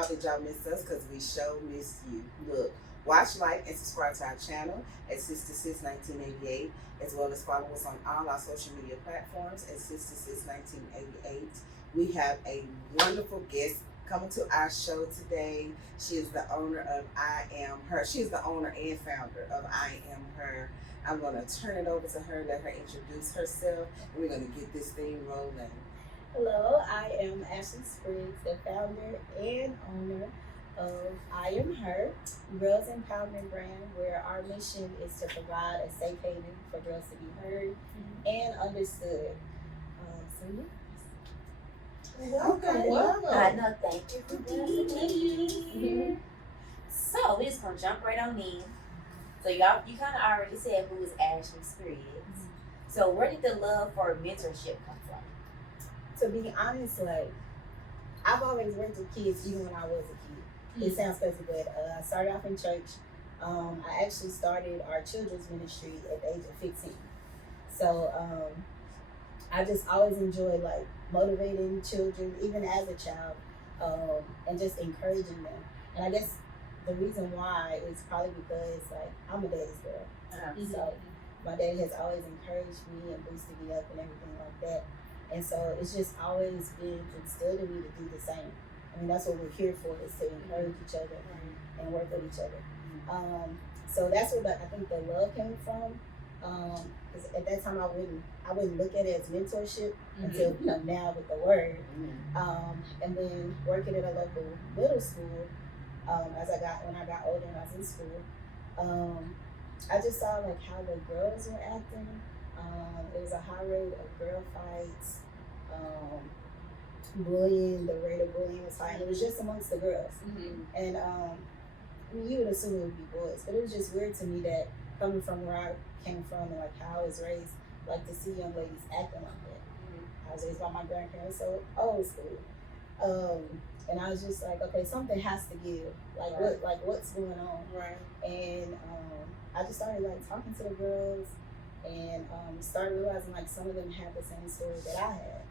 how did y'all miss us? Because we sure missed you. Look, watch, like, and subscribe to our channel at Sister Sis 1988, as well as follow us on all our social media platforms at Sister Sis 1988. We have a wonderful guest coming to our show today. She is the owner of I Am Her. She is the owner and founder of I Am Her. I'm going to turn it over to her, let her introduce herself, and we're going to get this thing rolling. Hello, I am Ashley Spriggs, the founder and owner of I Am Her, girls empowerment brand, where our mission is to provide a safe haven for girls to be heard and understood. I know, thank you for being. So we're just gonna jump right on in. So y'all, you kind of already said who is Ashley Spriggs. So where did the love for mentorship come from? To be honest, like, I've always worked with kids even when I was a kid. It sounds crazy, but I started off in church. I actually started our children's ministry at the age of 15. So I just always enjoyed like motivating children, even as a child, and just encouraging them. And I guess the reason why is probably because like I'm a daddy's girl. So my daddy has always encouraged me and boosted me up and everything like that. And so it's just always been instilled in me to do the same. I mean, that's what we're here for, is to encourage each other and work with each other. So that's where I think the love came from. Because at that time I wouldn't look at it as mentorship until now with the word. And then working at a local middle school, when I got older and I was in school, I just saw like how the girls were acting. There was a high rate of girl fights, bullying. The rate of bullying was high, and it was just amongst the girls. And I mean, you would assume it would be boys, but it was just weird to me that coming from where I came from and like how I was raised, like to see young ladies acting like that. I was raised by my grandparents, so old school. And I was just like, okay, something has to give. Like what's going on? And I just started like talking to the girls, and started realizing like some of them had the same story that I had.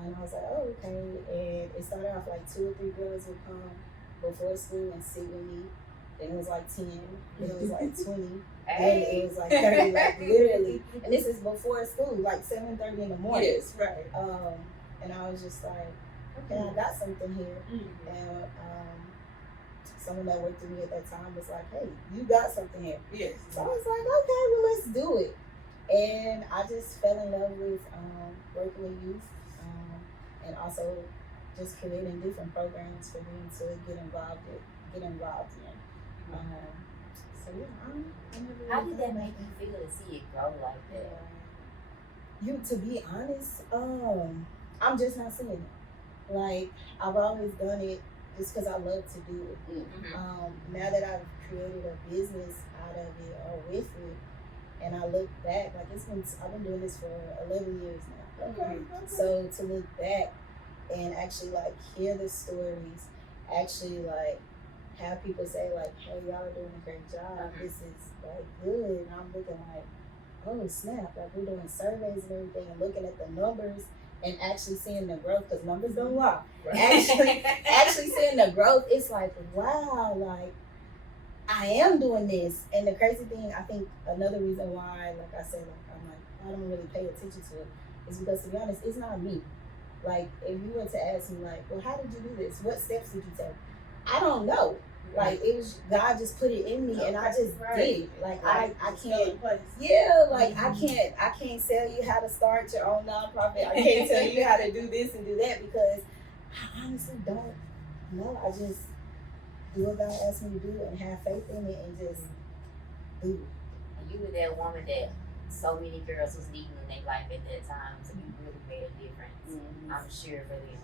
And I was like, oh, okay. And it started off like 2 or 3 girls would come before school and sit with me. Then it was like 10, then it was like 20, then it was like 30, like literally. And this is before school, like 7:30 in the morning. Yes, right. And I was just like, okay, I got something here. And someone that worked with me at that time was like, hey, you got something here. Yes. So I was like, okay, well, let's do it. And I just fell in love with working with youth, and also just creating different programs for them to get involved in. So yeah, I never really How did that make you feel to see it grow like that? To be honest, I'm just not seeing it. Like, I've always done it just because I love to do it. Now that I've created a business out of it or with it, and I look back, like I've been doing this for 11 years now. So to look back and actually like hear the stories, actually like have people say like, hey, y'all are doing a great job. This is like good. And I'm looking like, oh snap, like we're doing surveys and everything and looking at the numbers and actually seeing the growth, because numbers don't lie. Actually seeing the growth, it's like, wow, like I am doing this. And the crazy thing, I think another reason why, like I said, like I'm like, I don't really pay attention to it, is because to be honest, it's not me. Like if you were to ask me like, well, how did you do this? What steps did you take? I don't know. Like it was God just put it in me, and I just did it. Like I can't, like I can't tell you how to start your own nonprofit. I can't tell you how to do this and do that, because I honestly don't know. I just do what God asked me to do and have faith in it and just do it. And you were that woman that so many girls was needing in their life at that time, so you really made a difference. I'm sure for them.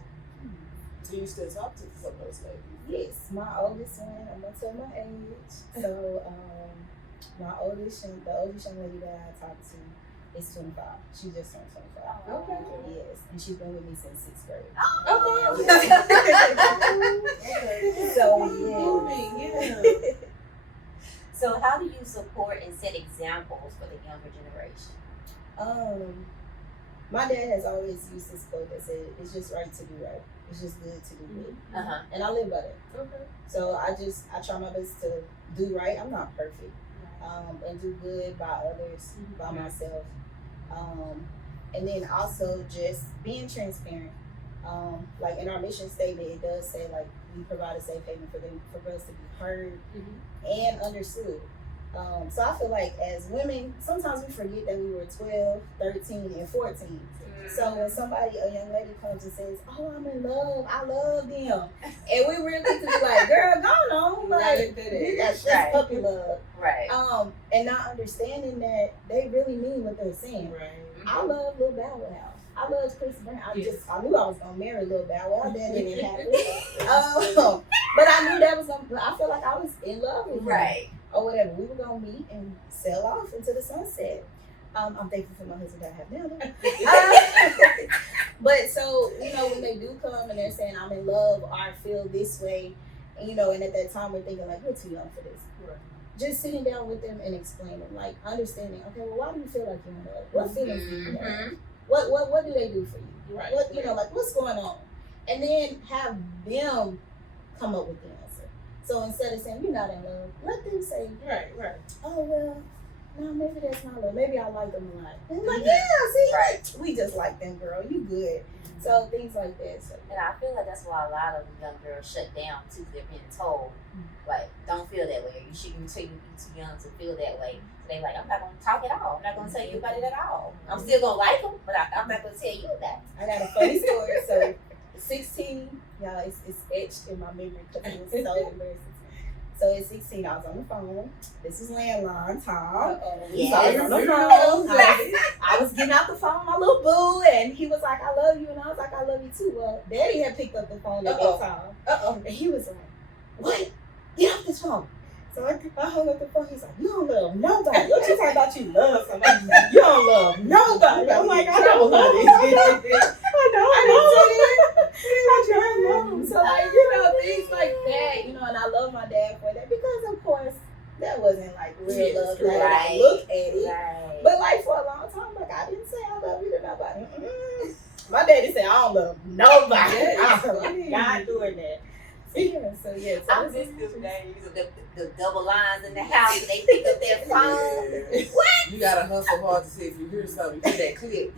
Do you still talk to some of those ladies? Yes, my oldest one, I'm gonna tell my age. So the oldest young lady that I talked to is 25. She just turned 25. Okay. Yes, and she's been with me since 6th grade. Okay. So yeah. So how do you support and set examples for the younger generation? My dad has always used this quote that said, "It's just right to do right." it's just good to do good. Uh-huh. And I live by that. Okay. So I try my best to do right. I'm not perfect. And do good by others, by myself. And then also just being transparent. Like in our mission statement, it does say like we provide a safe haven for us to be heard and understood. So I feel like as women, sometimes we forget that we were 12, 13, and 14. So when a young lady comes and says, "Oh, I'm in love, I love them," and we really need to be like, "Girl, go on, like that's puppy love," right? And not understanding that they really mean what they're saying. Right. I love Lil Bow Wow. I love Chris Brown. I knew I was gonna marry Lil Bow Wow. That didn't happen. But I knew that was I feel like I was in love with him. Right. Or whatever. We were gonna meet and sail off into the sunset. I'm thankful for my husband that I have now. But so, when they do come and they're saying I'm in love or I feel this way, and at that time we're thinking like, we're too young for this. Right. Just sitting down with them and explaining, like understanding, okay, well, why do you feel like you're in love? What feelings do you have? What do they do for you? Right. What like what's going on? And then have them come up with the answer. So instead of saying you're not in love, let them say, Right. oh well, no, maybe that's not love. Maybe I like them a lot. And I'm like, yeah, see, Right. we just like them, girl. You good. So things like that. So. And I feel like that's why a lot of young girls shut down too. They're being told, like, don't feel that way. You shouldn't be too young to feel that way. So they like, I'm not gonna talk at all. I'm not gonna tell you about it at all. I'm still gonna like them, but I'm not gonna tell you that. I got a funny story. So 16, y'all, it's etched in my memory because it was so embarrassing. So at 16, I was on the phone. This is landline time. Yes. So I was on the phone. I was getting out the phone, my little boo, and he was like, I love you. And I was like, I love you too. Well, Daddy had picked up the phone at that time. And he was like, what? Get off this phone. So I hung up the phone. He's like, you don't love nobody. What you talking about you love somebody? You don't love nobody. I'm like, I don't love it. I don't know. So like, things like that, and I love my dad for that because of course that wasn't like real love. Like, I look at it. Right. But like for a long time, like I didn't say I love you to nobody. My daddy said I don't love nobody. I'm not doing that. So I miss them days of the double lines in the house and they pick up their phone. What? You gotta hustle hard to see if you hear something, you hear that clip,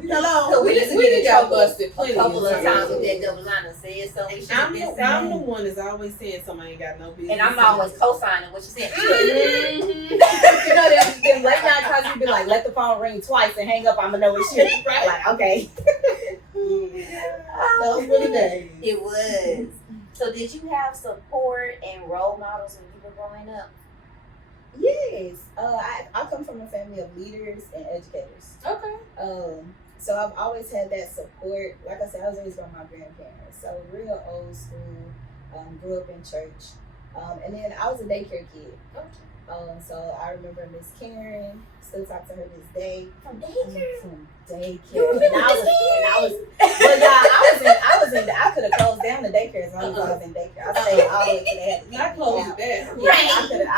Hello. We done got busted plenty a couple of times with that. that double line and said something we should have been saying. I'm the one that's always saying somebody ain't got no business. And I'm always co-signing what you said. Them late night calls, you be like, let the phone ring twice and hang up. I'ma know it's you. Right? Like, okay. That was really days. It was. So did you have support and role models when you were growing up? Yes. I come from a family of leaders and educators. Okay. So I've always had that support. Like I said, I was raised by my grandparents. So real old school. Grew up in church. And then I was a daycare kid. Okay. So I remember Miss Karen. Still talk to her this day. From daycare? From daycare. You remember I was in. I could have closed down the daycare as long as I was in daycare. I stayed all the way to that. Not close it down. Yeah, I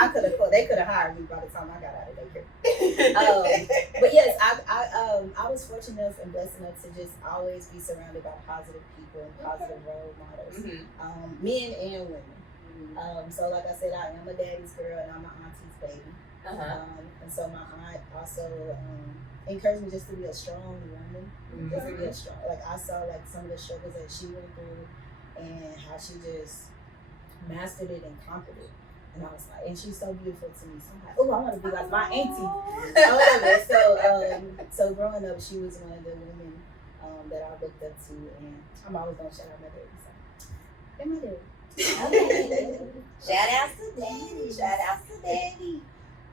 could have. They could have hired me by the time I got out of daycare. But yes, I was fortunate enough and blessed enough to just always be surrounded by positive people and positive role models, men and women. So like I said, I am a daddy's girl and I'm an auntie's baby. And so my aunt also encouraged me just to be a strong woman, just to be a strong. Like I saw like some of the struggles that she went through, and how she just mastered it and conquered it. And I was like, and she's so beautiful to me. So I'm like, oh, I want to be like my auntie. So growing up, she was one of the women that I looked up to, and I'm always gonna shout out my daddy. So, and my daddy. Okay. Shout out to daddy. Shout out to daddy.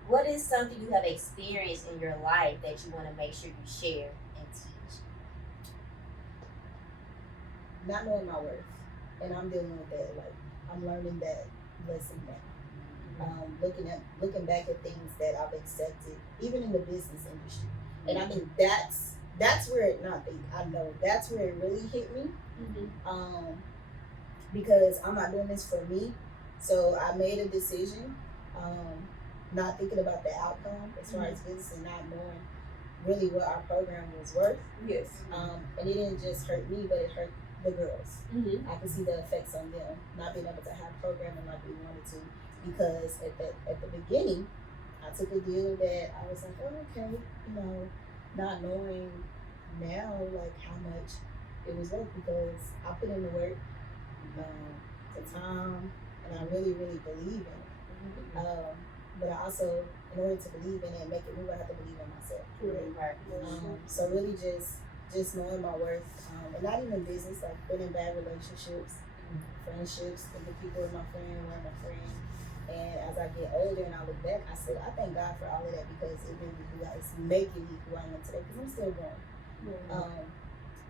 What is something you have experienced in your life that you want to make sure you share and teach? Not knowing my worth, and I'm dealing with that. Like I'm learning that lesson now. Looking back at things that I've accepted, even in the business industry, and I think that's where it I know that's where it really hit me. Because I'm not doing this for me, so I made a decision. Not thinking about the outcome as far as business and not knowing really what our program was worth. Yes. And it didn't just hurt me, but it hurt the girls. I could see the effects on them not being able to have programming like we wanted to, because at the beginning I took a deal that I was like, oh, okay, not knowing now like how much it was worth, because I put in the work, the time, and I really believe in it. But I also, in order to believe in it and make it move, I have to believe in myself. Right. So really just knowing my worth, and not even business, like been in bad relationships, friendships, and the people with my friend were my friend. And as I get older and I look back, I thank God for all of that, because it made me who it's making me who I am today, because I'm still growing.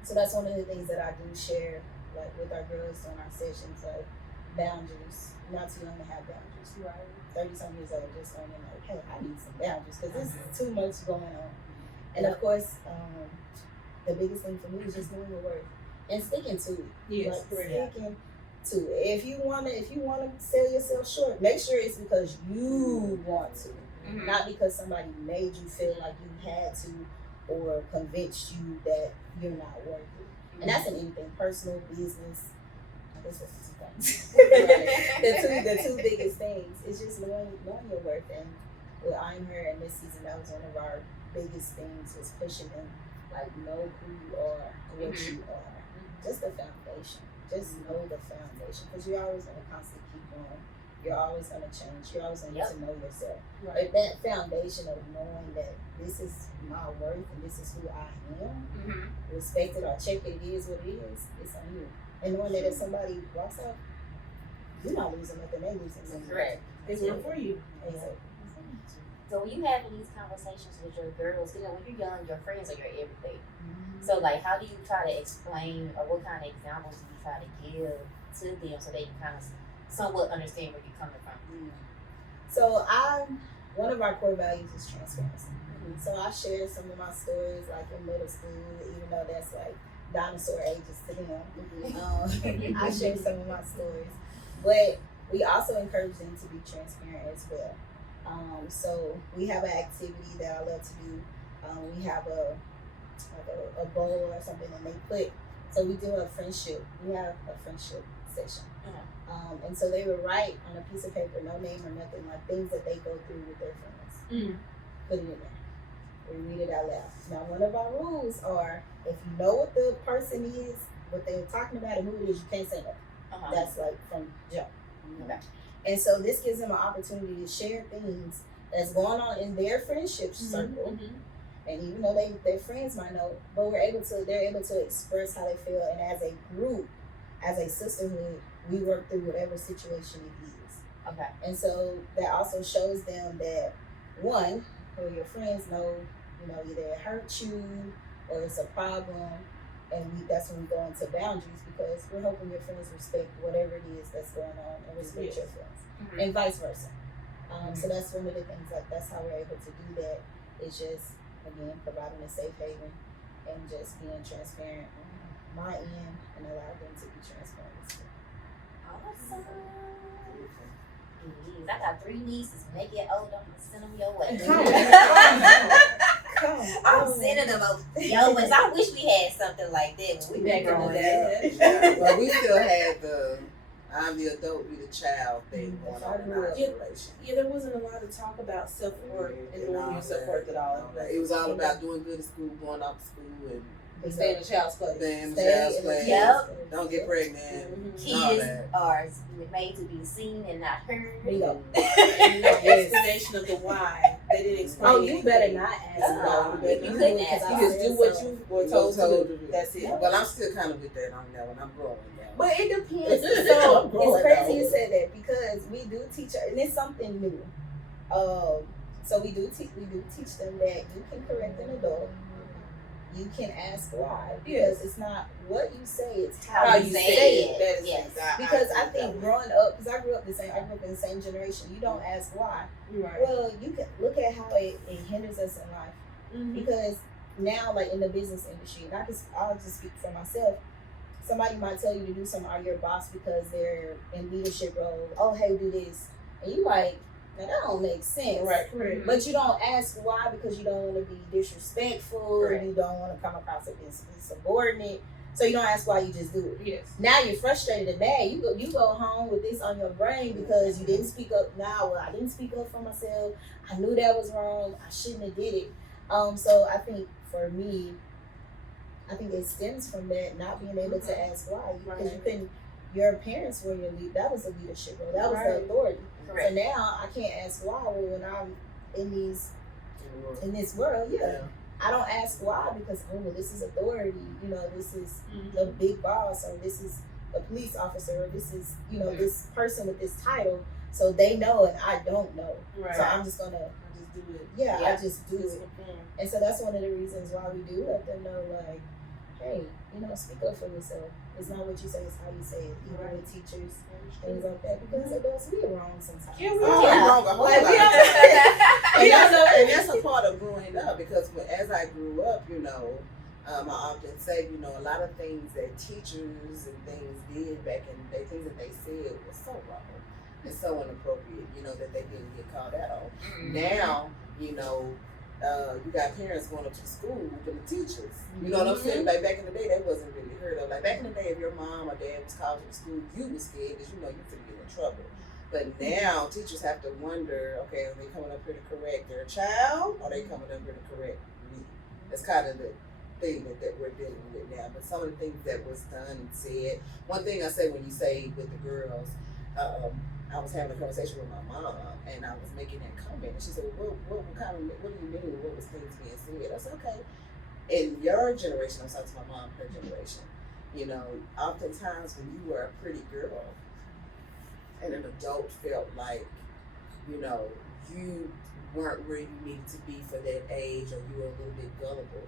So that's one of the things that I do share, like with our girls on our sessions, like boundaries. Not too young to have boundaries. Right. 30-some years old, just learning like, hey, I need some boundaries, because there's too much going on. And of course, the biggest thing for me is just knowing your worth and sticking to it. Yes, like, sticking to it. If you wanna sell yourself short, make sure it's because you want to, not because somebody made you feel like you had to or convinced you that you're not worth it. And that's in anything, personal, business. That's what the 2 things. the two biggest things is just knowing your worth. And with I'm Her in this season, that was one of our biggest things, was pushing them, like, know who you are, what you are. Just the foundation. Just know the foundation, because you're always going to constantly keep growing. You're always going to change. You're always going to get to know yourself. But that foundation of knowing that this is my worth and this is who I am, respect it or check it is what it is, it's on you. And knowing that if somebody walks out, you're not losing nothing, they losing something. Correct. It's one for you. Exactly. So when you having these conversations with your girls, when you're young, your friends are your everything. So like, how do you try to explain, or what kind of examples do you try to give to them so they can kind of somewhat understand where you're coming from? So one of our core values is transparency. So I share some of my stories, like in middle school, even though that's like dinosaur ages to them. I share some of my stories, but we also encourage them to be transparent as well. So we have an activity that I love to do. We have a bowl or something, and so we do a friendship. We have a friendship session. And so they would write on a piece of paper, no name or nothing, like things that they go through with their friends. Put it in there. We read it out loud. Now, one of our rules are, if you know what the person is, what they're talking about, and who it is, you can't say nothing. That's like from jump. And so this gives them an opportunity to share things that's going on in their friendship circle. And even though their friends might know, but they're able to express how they feel. And as a group, as a sisterhood, we work through whatever situation it is. And so that also shows them that, one, or your friends know, either it hurts you or it's a problem. And that's when we go into boundaries, because we're hoping your friends respect whatever it is that's going on and respect your friends, and vice versa. So that's one of the things, like, that's how we're able to do that. It's just, again, providing a safe haven and just being transparent on my end and allow them to be transparent as well. Awesome. Yes, I got 3 nieces. When they get old, I'm gonna send them your way. I'm sending them your ways. I wish we had something like that when we were growing up. Well, we still had the I'm the adult, be the child thing going on in our generation. Yeah, there wasn't a lot of talk about self-worth and knowing your self-worth at all. It was all about doing good in school, going off to school, and stay in the child's place. Yep. Don't get pregnant. Kids are made to be seen and not heard. And no explanation of the why. They didn't explain. Oh, you better not ask. You couldn't ask. You just do what you were told to do. That's it. Well, I'm still kind of with that on that one. I'm growing now. But it depends. So it's crazy you said that, because we do teach, and it's something new. So we do teach them that you can correct an adult. You can ask why, because it's not what you say, it's how you say it. Yes. Because I think growing up, because I grew up in the same generation, you don't ask why. Right. Well, you can look at how it hinders us in life. Because now, like in the business industry, and I'll just speak for myself. Somebody might tell you to do something, or your boss, because they're in leadership role. Oh, hey, do this, and you like, now that don't make sense. Right, correct. But you don't ask why, because you don't want to be disrespectful. Right. You don't want to come across as insubordinate. So you don't ask why, you just do it. Yes. Now you're frustrated and mad. You go home with this on your brain because you didn't speak up. I didn't speak up for myself. I knew that was wrong. I shouldn't have did it. So I think for me, I think it stems from that, not being able to ask why. Because you couldn't, your parents were your lead. That was a leadership role. That was the authority. Correct. So now I can't ask why. Well, when I'm in this world, I don't ask why because this is authority. This is the big boss, or this is a police officer, or this is this person with this title. So they know and I don't know. Right. So I'm just gonna do it. I just do it. And so that's one of the reasons why we do let them know, like, hey, speak up for yourself. It's not what you say, it's how you say it. Even with teachers, things like that, because adults, we are wrong sometimes. We're wrong a whole lot. And that's a part of growing up, because as I grew up, I often say, a lot of things that teachers and things did back in the day, things that they said was so wrong and so inappropriate, that they didn't get called out on. Now, you got parents going up to school with the teachers. You know what I'm saying? Like back in the day, that wasn't really heard of. Like back in the day, if your mom or dad was called to the school, you was scared because you could get in trouble. But now teachers have to wonder, okay, are they coming up here to correct their child, or are they coming up here to correct me? That's kind of the thing that we're dealing with now. But some of the things that was done and said. One thing I said when you say with the girls, I was having a conversation with my mom, and I was making that comment, and she said, what do you mean? What was things being said? I said, okay, in your generation, I'm talking to my mom, her generation, oftentimes when you were a pretty girl and an adult felt like, you weren't where you needed to be for that age, or you were a little bit gullible.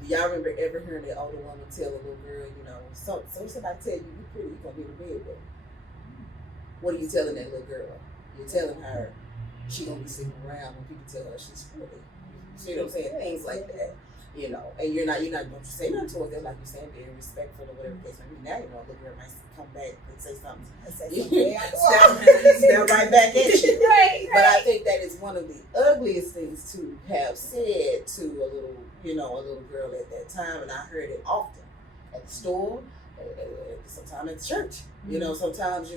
Do y'all remember ever hearing the older woman tell a little girl, so somebody tell you, you pretty, you're going to be in the bed with her? What are you telling that little girl? You're telling her she's gonna be sitting around when people tell her she's pretty. See what I'm saying? Things like that, And you're not don't you say nothing towards them, like you're saying, being respectful or whatever the case may be. Now a little girl might come back and say something. Step right back at you. Right. But I think that is one of the ugliest things to have said to a little girl at that time, and I heard it often at the store. Sometimes at the church, sometimes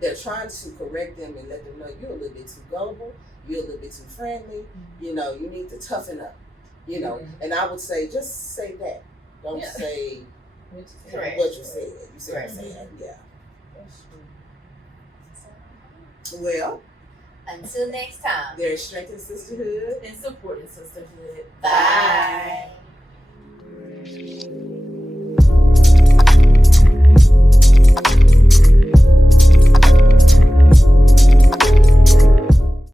they're trying to correct them and let them know you're a little bit too gullible, you're a little bit too friendly, you need to toughen up, and I would say just say that, don't say what you said. You see what I'm saying? Yeah. Well, until next time, there is strength in sisterhood and support in sisterhood. Bye.